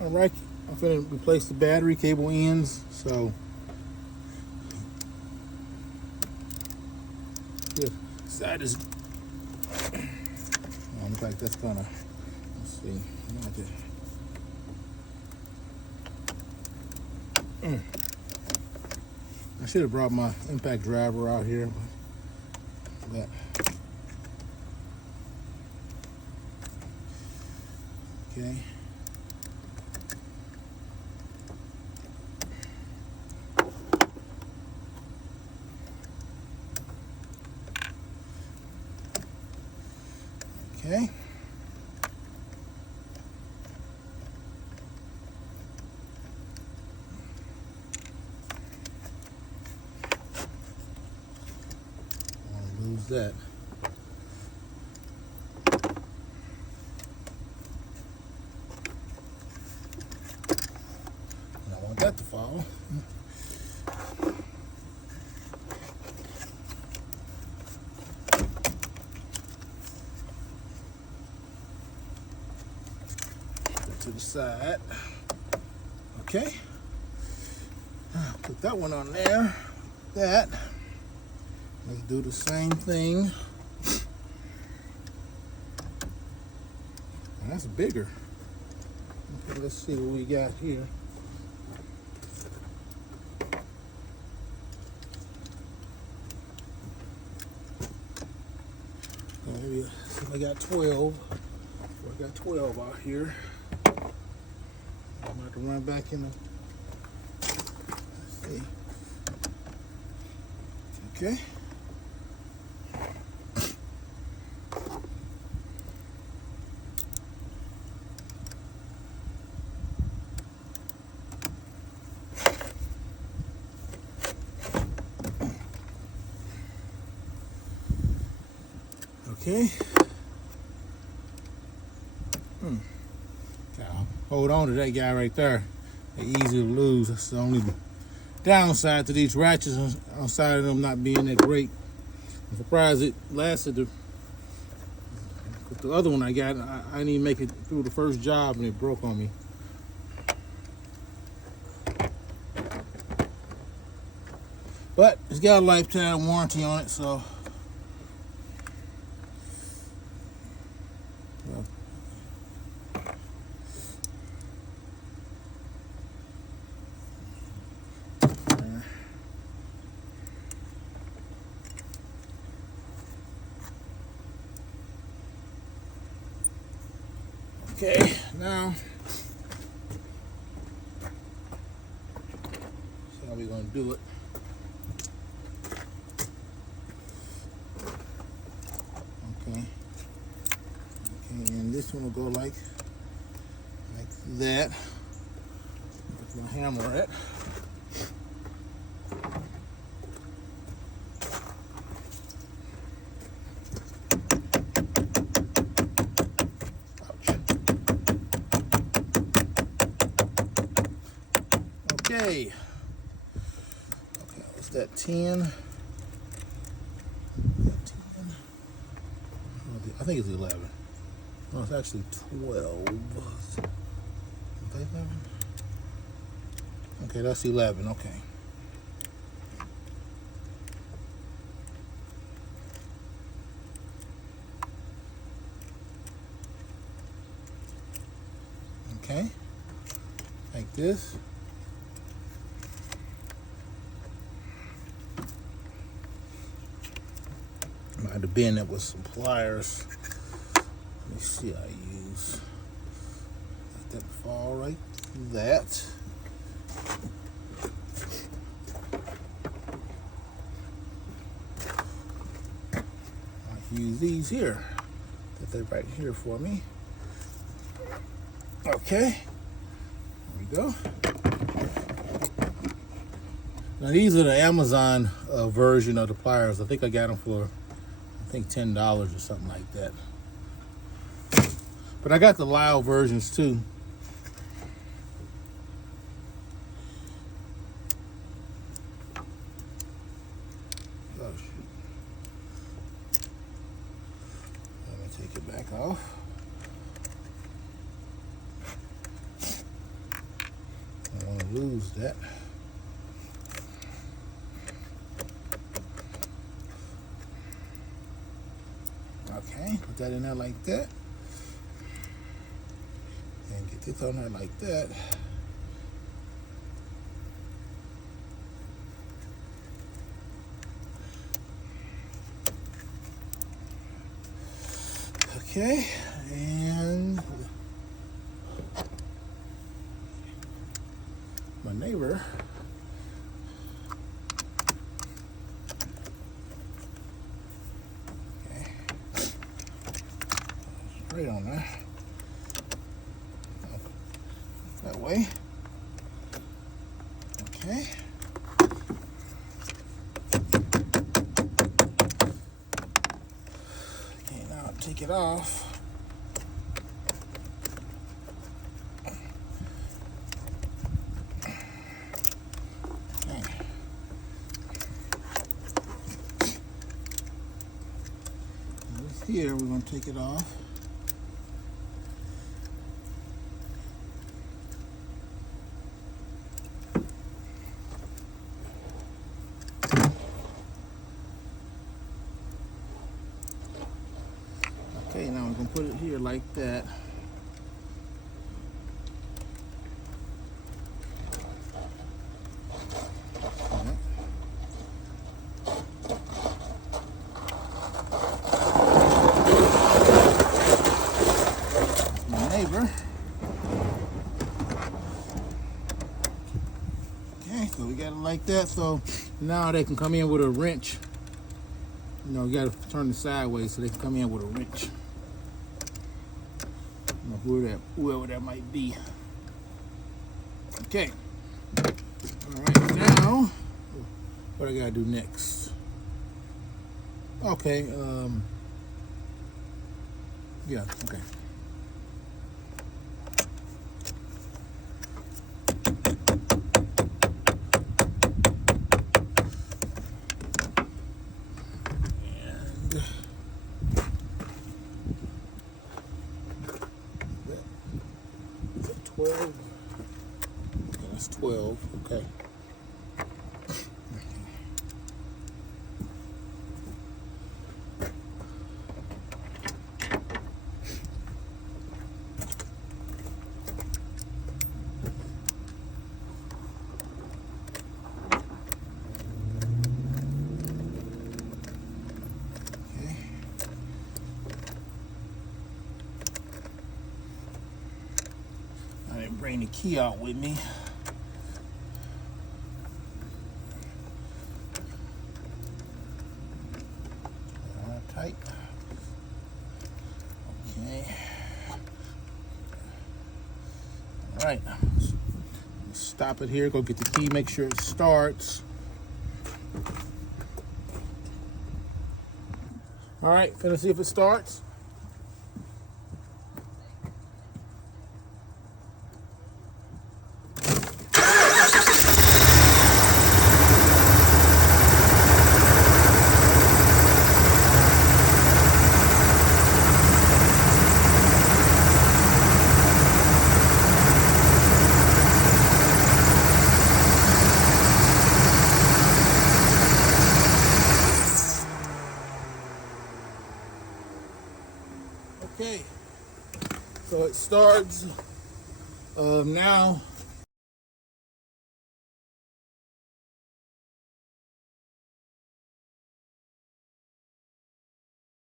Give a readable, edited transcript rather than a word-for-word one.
All right, I'm finna replace the battery cable ends. So this side is, looks like that's gonna, let's see. I should have brought my impact driver out here, but okay. Okay. Lose that. I don't want that to fall. Put to the side. Okay. Put that one on there. That. Let's do the same thing. And that's bigger. Okay, let's see what we got here. Maybe I got 12. I got 12 out here. I'm about to run back in the. Let's see. Okay. Okay. Hold on to that guy right there. They're easy to lose. That's the only downside to these ratchets, outside of them not being that great. I'm surprised it lasted. With the other one I got, I didn't even make it through the first job and it broke on me. But it's got a lifetime warranty on it, so. Okay, now, so how we gonna do it? Okay, and this one will go like that. Put my hammer at. Okay, what's that, 10? I think it's 11. No, it's actually 12. Is that 11? Okay, that's 11, okay. Okay, like this. I had to bend it with some pliers. Let me see how I use. Let that fall right through that. I use these here. Get that right here for me. Okay. There we go. Now these are the Amazon version of the pliers. I think I got them for $10 or something like that. But I got the Lyle versions too. Oh shoot. Let me take it back off. lose that. Okay, put that in there like that. And get this on there like that. Okay, and my neighbor right on there. That way. Okay. Okay, now take it off. Okay. This here, we're going to take it off. Okay, now I'm going to put it here like that. My neighbor. Okay, so we got it like that. So now they can come in with a wrench. You know, you got to turn it sideways so they can come in with a wrench. Whoever that might be. Okay. All right. Now, what I gotta do next? Okay. Yeah. Okay. And 12. Okay, that's 12. Okay. I didn't bring the key out with me. Tight. Okay. All right. Stop it here. Go get the key. Make sure it starts. All right. Finna see if it starts. Okay, so it starts now.